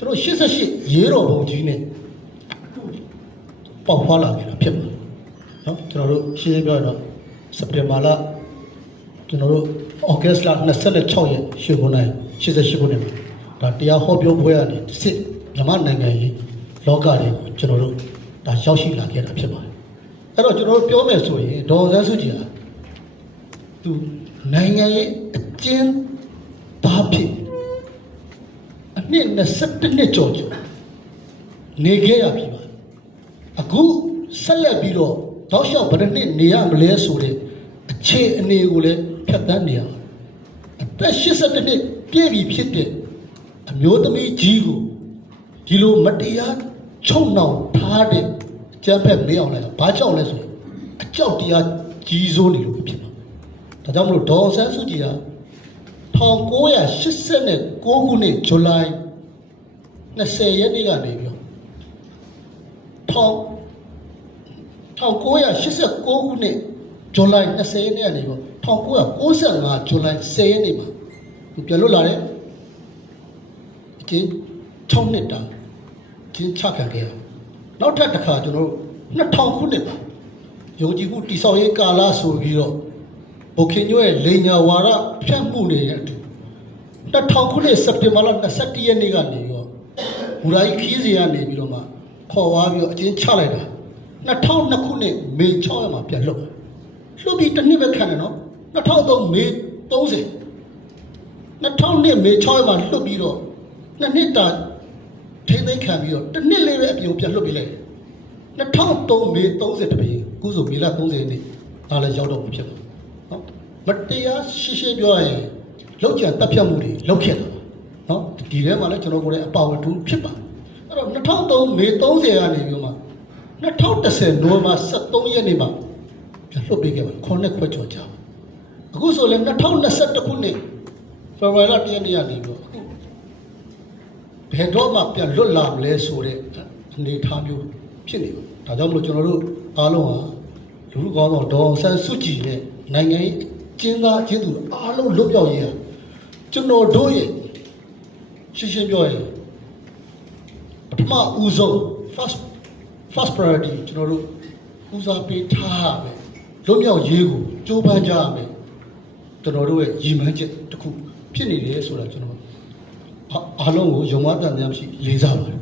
ကျွန်တော်88ရေတော်ဘုံကြီးနဲ့ပေါက်ဖွာလာခဲ့တာဖြစ်ပါတယ်နော်ကျွန်တော်တို့ရှင်းရှင်းပြောရတော့စက်တင်ဘာလကျွန်တော်တို့ဩဂတ်စ်လ26ရက်ရွှေဘုံနိုင်88ခုနှစ်မှာဒါတရားဟောပြောပွဲကနေတစ်စစ်မြန်မာနိုင်ငံကြီးလောကတွေကိုကျွန်တော်တို့ဒါရောက်ရှိလာခဲ့တာဖြစ်ပါတယ်အဲ့တော့ကျွန်တော်တို့ပြောမယ်ဆိုရင်ဒေါ်စန်းစုကြည်ဟာသူနိုင်ငံရေးအကျဉ်းသားဖြစ်အနှစ်22နှစ်ကျော်နေခဲ့ရပြီပါအခုဆက်လက်ပြီးတော့တောက်လျှောက်ဘယ်နှစ်နေရမလဲဆိုတဲ့အခြေအနေကိုလည်းဖြတ်သန်းနေရအသက်82နှစ်ပြည့်ပြီဖြစ်တဲ့အမျိုးသမီးကြီးကိုဒီလိုမတရားချုံနှောင်ထားတဲ့ကျန်းဖက်မေးအောင်လိုက်တာဘာကြောင့်လဲဆိုရင်အကြောက်တရားကြီးစိုးနေလို့ဖြစ်မှာဒါကြောင့်မလို့ဒေါ်ဆန်းစုကြည်ဟာ1989ခုနှစ်ဇူလိုင်20ရက်နေ့ကနေပြီး1989ခုနှစ်ဇူလိုင်20ရက်နေ့ကနေပြီး1995ဇူလိုင်10ရက်နေ့မှာပြန်လွတ်လာတယ်အကျဉ်း6နှစ်တာကျင်းချခံခဲ့ရနောက်ထပ်တစ်ခါကျွန်တော်တို့2000ခုနှစ်မှာယုံကြည်မှုတိဆောက်ရေးကာလဆိုပြီးတော့ဘုခင်ညွဲ့လိန်ညာဝါဒဖြန့်မှုနေတဲ့အတူ2000ခုနှစ်စက်တင်ဘာလ21ရက်နေ့ကနေပြီးတော့ဘူရာကြီးခီးစီကနေပြီးတော့မှခေါ်သွားပြီးတော့အကျဉ်းချလိုက်တာ2002ခုနှစ်မေ6ရက်မှာပြန်လွတ်ပြီးတစ်နှစ်ပဲခံတယ်နော်2003မေ30 2002မေ6ရက်မှာလွတ်ပြီးတော့နှစ်နှစ်တာထိမ့်သိမ်းခံပြီးတော့တစ်နှစ်လေးပဲအပြင်ပြန်လွတ်ပေးလိုက်တယ်2003မေ30တပင်းခုဆိုမေလ30ရက်နေ့ဒါလည်းရောက်တော့ဖြစ်မှာနော်မတရားရှိရှိပြောရရင်လောက်ကျန်တပ်ဖြတ်မှုတွေလောက်ခဲ့တာနော်ဒီထဲမှာလည်းကျွန်တော်ကိုယ်လည်းအပါဝင်တူဖြစ်ပါအဲ့တော့2003မေ30ကနေပြီးမှ2010နိုဝင်ဘာ23ရက်နေ့မှာပြန်လွတ်ပေးခဲ့ပါ9နှစ်ခွဲကျော်ကြာအခုဆိုလည်း2021ခုနှစ်ဖေဖော်ဝါရီလ1ရက်နေ့ကနေပြီးအခုဘယ်တော့မှပြန်လွတ်လာမလဲဆိုတဲ့အနေအထားမျိုးဖြစ်နေပါဒါကြောင့်မလို့ကျွန်တော်တို့အားလုံးဟာလူလူကောင်းတော့ဒေါ်ဆန်းစုကြည်နဲ့နိုင်ငံရေးကျင်းသားချင်းသူအားလုံးလွတ်ပြောက်ရေးဟာကျွန်တော်တို့ရဲ့ရှင်းရှင်းပြောရင်ပထမဦးဆုံး first priority ကျွန်တော်တို့ဦးစားပေးထားရမယ်လွတ်မြောက်ရေးကိုကြိုးပမ်းကြရမယ်ကျွန်တော်တို့ရဲ့ရည်မှန်းချက်တစ်ခုဖြစ်နေတယ်ဆိုတာကျွန်တော်အားလုံးကိုယုံမတန်တရားမရှိလေးစားပါတယ်